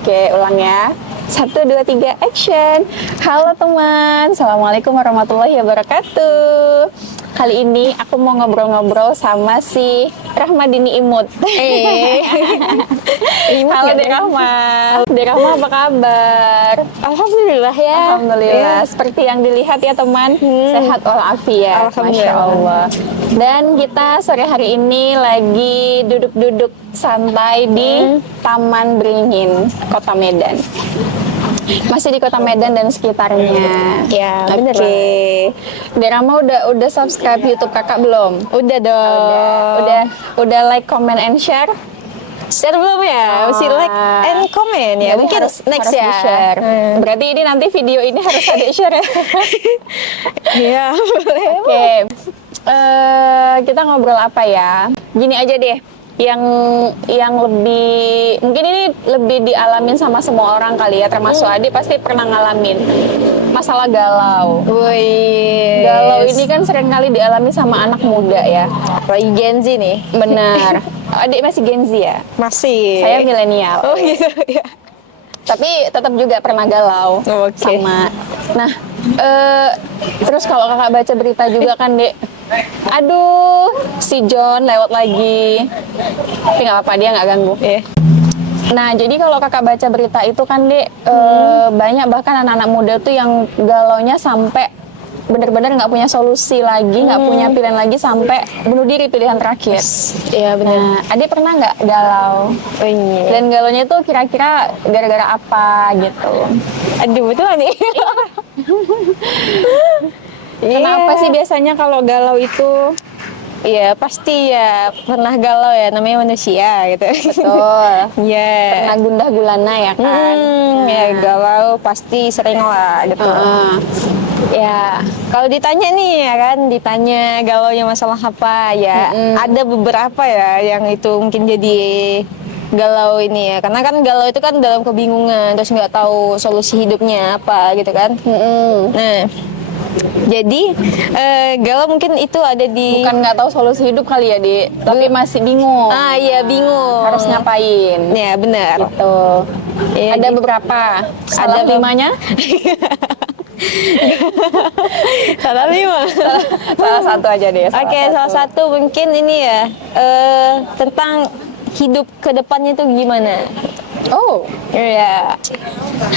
Oke, ulang ya. 1, 2, 3, action. Halo teman, Assalamualaikum warahmatullahi wabarakatuh. Kali ini aku mau ngobrol-ngobrol sama si Rahmadini Imut. Halo Dek Rahma. Dek Rahma, apa kabar? Alhamdulillah ya. Alhamdulillah. Seperti yang dilihat ya teman, sehat walafiat. Masya Allah. Dan kita sore hari ini lagi duduk-duduk santai di Taman Beringin, Kota Medan. Masih di Kota Medan dan sekitarnya. Ya, bener Oke. Derama udah subscribe YouTube kakak belum? Udah dong. Udah like, comment, and share? Share belum ya? Mesti like and comment ya. Jadi Mungkin harus next ya. di-share. Berarti ini nanti video ini harus ada share ya? Iya, boleh. Oke. Kita ngobrol apa ya? Gini aja deh. Yang lebih mungkin ini lebih dialamin sama semua orang kali ya, termasuk Ade pasti pernah ngalamin masalah galau. Wih. Galau ini kan sering kali dialami sama anak muda ya. Lagi Gen Z nih. Benar. Adik masih Gen Z ya? Masih. Saya milenial. Oh gitu ya. Tapi tetap juga pernah galau. Oke. Sama. Nah, terus kalau kakak baca berita juga kan, Dek. Aduh, si John lewat lagi. Tapi nggak apa-apa, dia nggak ganggu. Iya. Nah, jadi kalau kakak baca berita itu kan, Dek, banyak bahkan anak-anak muda tuh yang galaunya sampai benar-benar nggak punya solusi lagi, nggak punya pilihan lagi sampai bunuh diri pilihan terakhir. Iya benar. Nah, Ade pernah nggak galau? Oh, iya. Dan galaunya itu kira-kira gara-gara apa gitu? Aduh, betul nih. Kenapa sih biasanya kalau galau itu? Iya, pasti ya pernah galau ya, namanya manusia gitu. Betul. Iya. Pernah gundah gulana ya kan? Ya galau pasti sering lah gitu. Ya, kalau ditanya nih ya kan, ditanya galaunya masalah apa ya, ada beberapa ya yang itu mungkin jadi galau ini ya, karena kan galau itu kan dalam kebingungan, terus nggak tahu solusi hidupnya apa gitu kan. Nah, jadi galau mungkin itu ada di Bukan nggak tahu solusi hidup kali ya, Di, tapi masih bingung. iya bingung Harus ngapain? ya benar. Gitu. Ya, Ada gitu. beberapa. Salah Ada limanya? Salah 5. Salah satu aja deh. Oke, salah satu mungkin ini ya tentang hidup ke depannya itu gimana? Oh, Iya.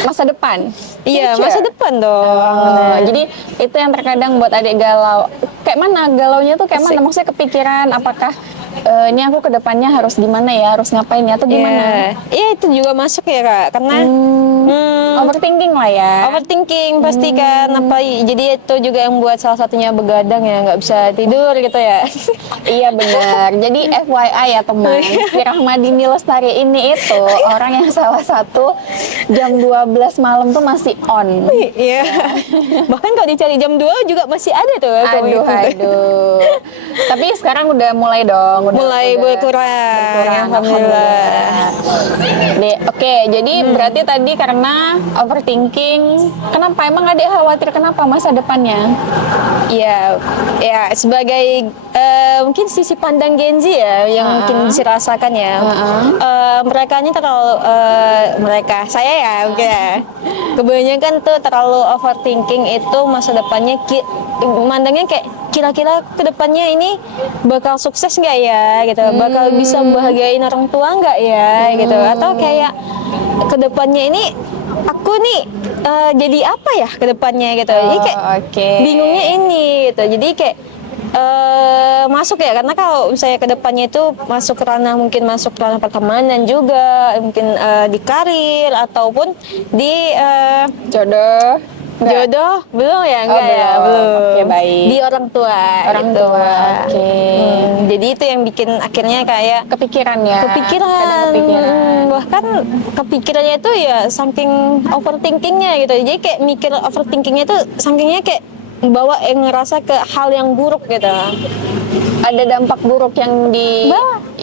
masa depan. Iya, Future. masa depan dong. Jadi itu yang terkadang buat adik galau. Kayak mana galaunya tuh kayak mana? Maksudnya kepikiran apakah ini aku ke depannya harus gimana ya? Harus ngapain ya? Atau gimana? Iya, itu juga masuk ya, Kak. Karena Overthinking lah ya. overthinking pasti kan, jadi itu juga yang buat salah satunya begadang ya, nggak bisa tidur gitu ya. Iya benar. Jadi FYI ya teman, si Rahmadini Lestari ini itu orang yang salah satu jam 12 malam tuh masih on. Iya. Bahkan kalau dicari jam 2 juga masih ada tuh. Aduh. Tapi sekarang udah mulai dong. Mulai berkurang. Alhamdulillah. Oke, jadi berarti tadi karena overthinking. Kenapa? Emang adik khawatir kenapa masa depannya? Iya, ya sebagai mungkin sisi pandang Gen Z ya yang mungkin dirasakan ya. Mereka ini terlalu saya ya mungkin ya. Kebanyakan tuh terlalu overthinking itu masa depannya mandangnya kayak kira-kira kedepannya ini bakal sukses nggak ya gitu, bakal bisa membahagiain orang tua nggak ya gitu, atau kayak kedepannya ini aku nih jadi apa ya kedepannya gitu. Jadi kayak bingungnya ini gitu. Jadi kayak masuk ya, karena kalau misalnya kedepannya itu masuk ranah pertemanan juga, mungkin di karir ataupun di Jodoh. jodoh belum ya, enggak ya belum. Oke, baik. Di orang tua gitu. Oke. Jadi itu yang bikin akhirnya kayak Kepikiran ya. kepikiran. Kadang kepikiran. Bahkan kepikirannya itu ya saking overthinkingnya gitu. Jadi kayak mikir overthinkingnya itu sakingnya kayak bawa ngerasa ke hal yang buruk gitu. Ada dampak buruk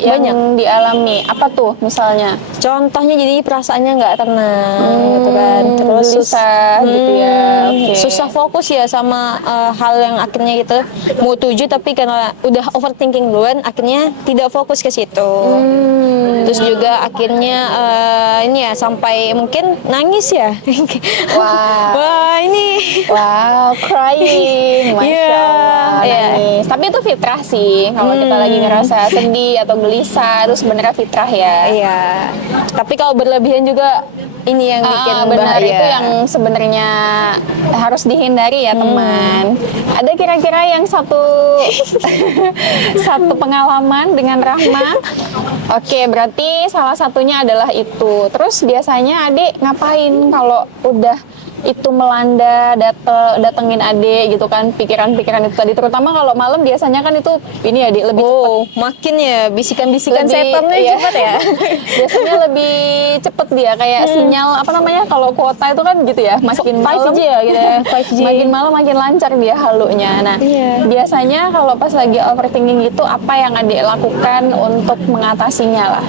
yang dialami? Apa tuh misalnya? Contohnya jadi perasaannya nggak tenang gitu kan, terus Susah gitu ya. Oke. susah fokus ya sama hal yang akhirnya gitu mau tuju, tapi karena udah overthinking duluan akhirnya tidak fokus ke situ. Terus juga akhirnya ini ya sampai mungkin nangis ya. Wah. Wah ini Wow, crying, masya Iya, Allah, iya. nangis. Tapi itu fitrah sih. Kalau kita lagi ngerasa sedih atau gelisah, itu sebenarnya fitrah ya. iya. Tapi kalau berlebihan juga ini yang bikin Benar, bahaya. itu yang sebenarnya harus dihindari ya teman. Ada kira-kira yang satu pengalaman dengan Rahma? Oke, berarti salah satunya adalah itu. Terus biasanya adik ngapain kalau udah itu melanda, datengin adik gitu kan, pikiran-pikiran itu tadi, terutama kalau malam biasanya kan itu ini adik lebih cepet. Makin ya bisikan-bisikan Lebih- setannya iya. cepet ya. Biasanya lebih cepet dia kayak sinyal apa namanya kalau kuota itu kan gitu ya, makin 5G malam ya gitu ya, 5G. makin malam makin lancar dia halunya. Nah Iya. biasanya kalau pas lagi overthinking gitu apa yang adik lakukan untuk mengatasinya lah?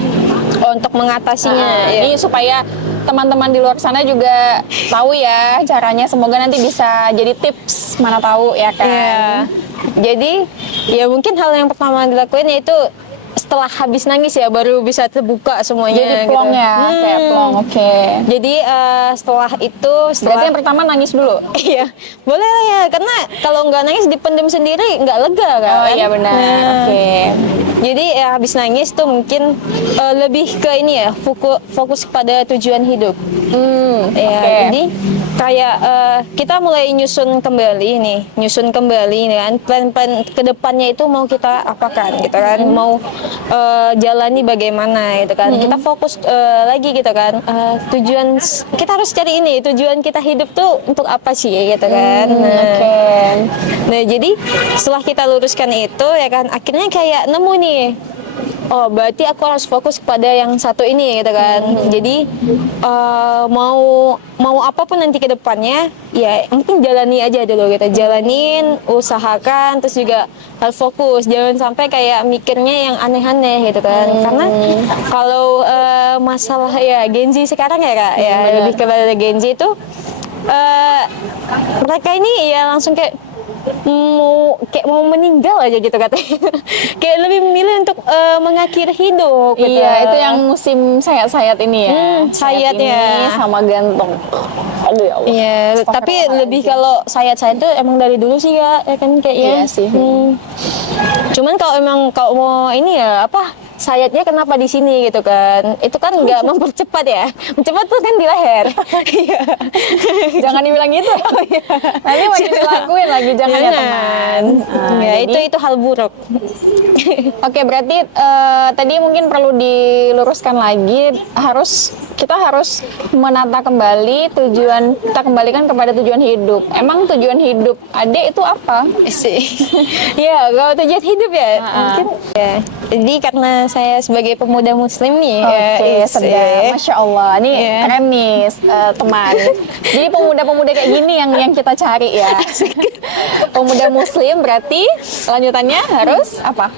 Untuk mengatasinya ya. Ini supaya teman-teman di luar sana juga tahu ya caranya, semoga nanti bisa jadi tips, mana tahu ya kan. Iya. Jadi ya mungkin hal yang pertama dilakuin yaitu setelah habis nangis ya baru bisa terbuka semuanya. Jadi plong gitu. ya, kayak plong, oke. Jadi setelah itu Berarti yang pertama nangis dulu. iya boleh lah ya, karena kalau nggak nangis dipendam sendiri nggak lega kan. Oh iya benar, Nah, oke. Jadi ya habis nangis tuh mungkin lebih ke ini ya fokus pada tujuan hidup. Ya, oke. jadi kayak kita mulai nyusun kembali nih kan plan-plan kedepannya itu mau kita apakan gitu kan, mau jalani bagaimana gitu kan. Kita fokus lagi gitu kan, tujuan kita harus cari ini, tujuan kita hidup tuh untuk apa sih gitu kan. Oke. Nah jadi setelah kita luruskan itu ya kan, akhirnya kayak nemu nih, oh berarti aku harus fokus pada yang satu ini gitu kan. Jadi mau apapun nanti ke depannya ya yang penting jalani aja dulu gitu, jalanin, usahakan, terus juga harus fokus, jangan sampai kayak mikirnya yang aneh-aneh gitu kan. Karena kalau masalah ya Gen Z sekarang ya kak ya, lebih kepada Gen Z itu mereka ini ya langsung kayak mau meninggal aja gitu katanya. Kayak lebih memilih untuk mengakhiri hidup gitu. Iya, itu yang musim sayat-sayat ini ya. Sayat ini ya. sama gantung. Aduh ya Allah. Iya, tapi lebih kalau sayat-sayat itu emang dari dulu sih ya kan kayaknya. Iya sih. Cuman kalau emang kalau mau ini ya apa? Sayatnya kenapa di sini gitu kan? Itu kan nggak mempercepat ya. Mencepat tuh kan di leher. Iya. Jangan dibilang gitu. Nanti makin dilakuin lagi, jangan ya teman. Ya, jadi- itu hal buruk. Oke, berarti tadi mungkin perlu diluruskan lagi, kita harus menata kembali tujuan, kita kembalikan kepada tujuan hidup. Emang tujuan hidup adik itu apa? Sih. Ya, kalau tujuan hidup ya mungkin ya. Jadi karena saya sebagai pemuda muslim nih Oke, ya, sedap. Masya Allah, ini Iya. keren nih teman. Jadi pemuda-pemuda kayak gini yang kita cari ya. Pemuda muslim berarti lanjutannya harus apa?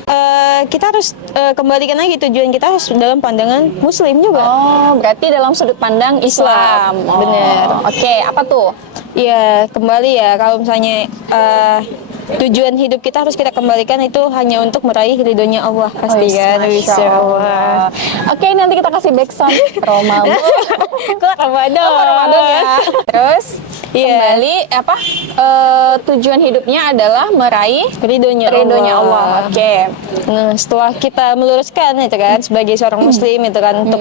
Kita harus kembalikan lagi tujuan kita harus dalam pandangan muslim juga. Oh, berarti dalam sudut pandang Islam. Islam, bener. Oke, apa tuh? Ya, kembali ya kalau misalnya tujuan hidup kita harus kita kembalikan itu hanya untuk meraih ridhonya Allah pasti kan. Masya Allah. Oke, nanti kita kasih backsound Ramadan. Kok Ramadan? Ramadan ya. Terus Iya. kembali apa? Tujuan hidupnya adalah meraih Ridhonya Allah. Oke. Nah, setelah kita meluruskan itu kan sebagai seorang muslim itu kan untuk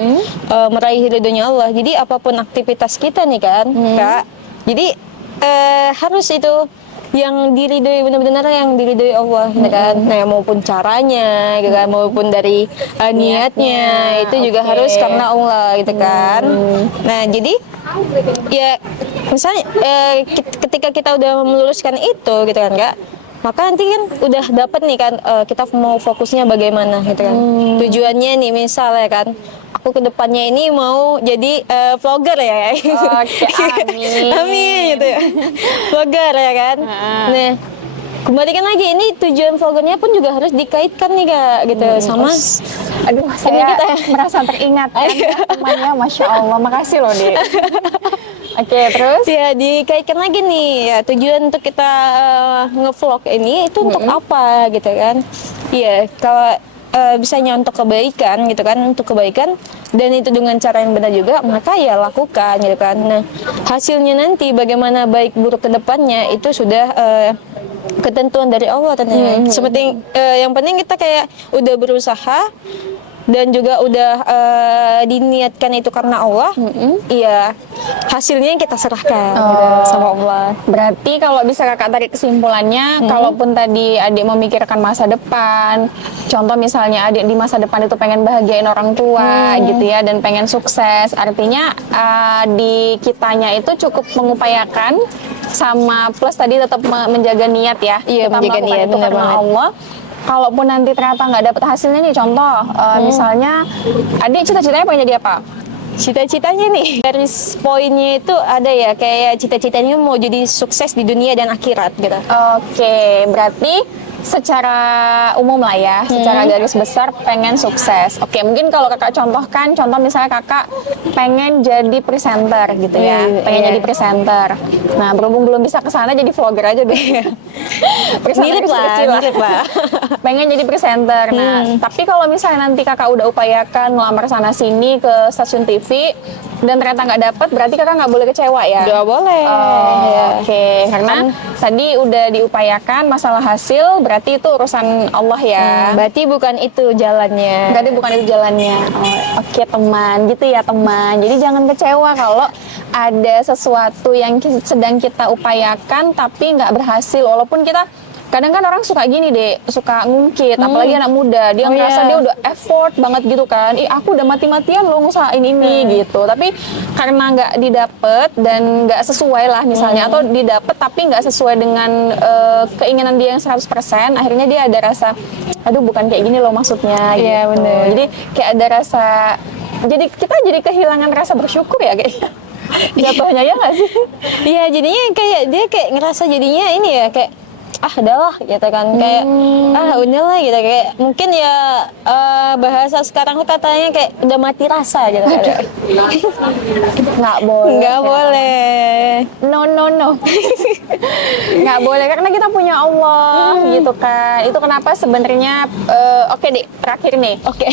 meraih ridhonya Allah. Jadi apapun aktivitas kita nih kan, Kak. Jadi harus itu yang diridhoi, benar-benar yang diridhoi Allah gitu kan. Nah, maupun caranya gitu kan, maupun dari niatnya itu juga oke. harus karena Allah gitu kan. Nah, jadi ya misalnya ketika kita udah meluruskan itu gitu kan Kak, maka nanti kan udah dapat nih kan kita mau fokusnya bagaimana gitu kan. Tujuannya nih misalnya kan aku kedepannya ini mau jadi vlogger ya. Oke, amin. Amin gitu ya. Vlogger ya kan. Nah, kembalikan lagi ini tujuan vloggernya pun juga harus dikaitkan nih Kak gitu sama Aduh, saya kita merasa teringatkan ya, temannya, Masya Allah. Makasih loh, Dek. Oke, terus? Ya, dikaitkan lagi nih, ya tujuan untuk kita ngevlog ini itu untuk apa gitu kan? Iya, kalau bisanya untuk kebaikan gitu kan, untuk kebaikan dan itu dengan cara yang benar juga, maka ya lakukan gitu kan. Nah, hasilnya nanti bagaimana baik buruk ke depannya itu sudah ketentuan dari Allah tentunya. Seperti yang penting kita kayak udah berusaha dan juga udah diniatkan itu karena Allah, iya hasilnya yang kita serahkan gitu, sama Allah. Berarti kalau bisa kakak tarik kesimpulannya, kalaupun tadi adik memikirkan masa depan, contoh misalnya adik di masa depan itu pengen bahagiain orang tua gitu ya, dan pengen sukses, artinya di kitanya itu cukup mengupayakan sama plus tadi tetap menjaga niat ya. Iya, Kita menjaga melakukan niat, itu benar karena banget. Allah. Kalaupun nanti ternyata nggak dapet hasilnya nih, contoh misalnya adik cita-citanya pengen jadi apa? Cita-citanya nih, garis poinnya itu ada ya, kayak cita-citanya mau jadi sukses di dunia dan akhirat gitu. Oke, berarti secara umum lah ya, secara garis besar pengen sukses. Oke, mungkin kalau kakak contohkan, contoh misalnya kakak pengen jadi presenter gitu ya, pengen jadi presenter. Nah, berhubung belum bisa ke sana, jadi vlogger aja deh. Mirip lah, mirip lah. Pengen jadi presenter. Nah, tapi kalau misalnya nanti kakak udah upayakan ngelamar sana sini ke stasiun TV dan ternyata nggak dapet, berarti kakak nggak boleh kecewa ya? Nggak boleh. Ya. Oke, karena tadi udah diupayakan, masalah hasil berarti itu urusan Allah ya. Berarti bukan itu jalannya. Berarti bukan itu jalannya. Oke, teman, gitu ya teman. Jadi jangan kecewa kalau ada sesuatu yang sedang kita upayakan tapi nggak berhasil, walaupun kita kadang kan orang suka gini deh, suka ngungkit, apalagi anak muda, dia ngerasa dia udah effort banget gitu kan, aku udah mati-matian loh ngusahain ini gitu, tapi karena nggak didapet dan nggak sesuai lah misalnya, atau didapet tapi nggak sesuai dengan keinginan dia yang 100%, akhirnya dia ada rasa, aduh bukan kayak gini loh maksudnya gitu. Iya, bener. Jadi kayak ada rasa, jadi kita jadi kehilangan rasa bersyukur ya kayaknya. Jatuhnya ya nggak sih? Iya, jadinya kayak dia kayak ngerasa jadinya ini ya kayak udahlah gitu kan, kayak udahlah gitu, kayak mungkin ya bahasa sekarang tuh katanya kayak udah mati rasa gitu kan. Nggak boleh. Nggak boleh. No. Nggak boleh, karena kita punya Allah gitu kan. Itu kenapa sebenarnya, oke deh, terakhir nih. Oke.